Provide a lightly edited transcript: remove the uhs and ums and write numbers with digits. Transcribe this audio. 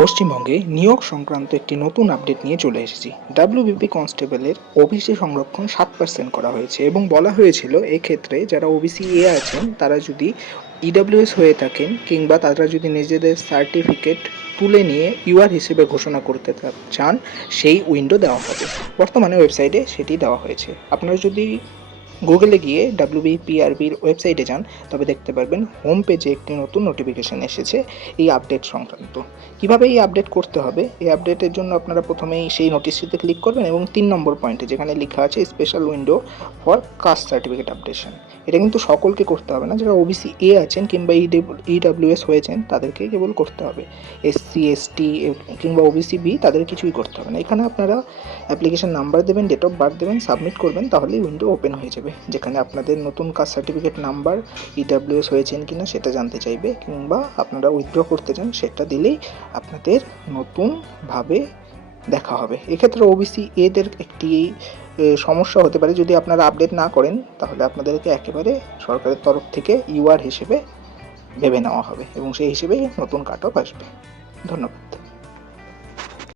পশ্চিমবঙ্গে নিয়োগ সংক্রান্ত একটি নতুন আপডেট নিয়ে চলে এসেছি। ডাব্লিউবিপি কনস্টেবলের ওবিসি সংরক্ষণ 7% করা হয়েছে এবং বলা হয়েছিল এক্ষেত্রে যারা ওবিসি এ আছেন তারা যদি ইডব্লিউএস হয়ে থাকেন কিংবা তারা যদি নিজেদের সার্টিফিকেট তুলে নিয়ে ইউআর হিসেবে ঘোষণা করতে চান সেই উইন্ডো দেওয়া হবে। বর্তমানে ওয়েবসাইটে সেটি দেওয়া হয়েছে। আপনারা যদি গুগলে গিয়ে ডাব্লিউবিপিআরবির ওয়েবসাইটে যান তবে দেখতে পারবেন হোম পেজে একটি নতুন নোটিফিকেশান এসেছে এই আপডেট সংক্রান্ত। কীভাবে এই আপডেট করতে হবে, এই আপডেটের জন্য আপনারা প্রথমেই সেই নোটিশটিতে ক্লিক করবেন এবং 3 নম্বর পয়েন্টে যেখানে লেখা আছে special window for caste certificate updation, এটা কিন্তু সকলকে করতে হবে না, যারা ওবিসি এ আছেন কিংবা ইডব্লিউএস হয়েছেন তাদেরকে কেবল করতে হবে। এসসি এসটি কিংবা ওবিসি বি তাদের কিছুই করতে হবে না। এখানে আপনারা অ্যাপ্লিকেশন নাম্বার দেবেন, ডেট অফ বার্থ দেবেন, সাবমিট করবেন, তাহলেই উইন্ডো ওপেন হয়ে যাবে, যেখানে আপনাদের নতুন কাস্ট সার্টিফিকেট নাম্বার ইডব্লিউএস হয়েছেন কিনা সেটা জানতে চাইবে, কিংবা আপনারা উইথড্র করতে চান সেটা দিলেই আপনাদের নতুনভাবে দেখা হবে। এক্ষেত্রে ওবিসি এদের একটি সমস্যা হতে পারে, যদি আপনারা আপডেট না করেন তাহলে আপনাদেরকে একেবারে সরকারের তরফ থেকে ইউআর হিসেবে ভেবে নেওয়া হবে এবং সেই হিসেবেই নতুন কাট অফ আসবে। ধন্যবাদ।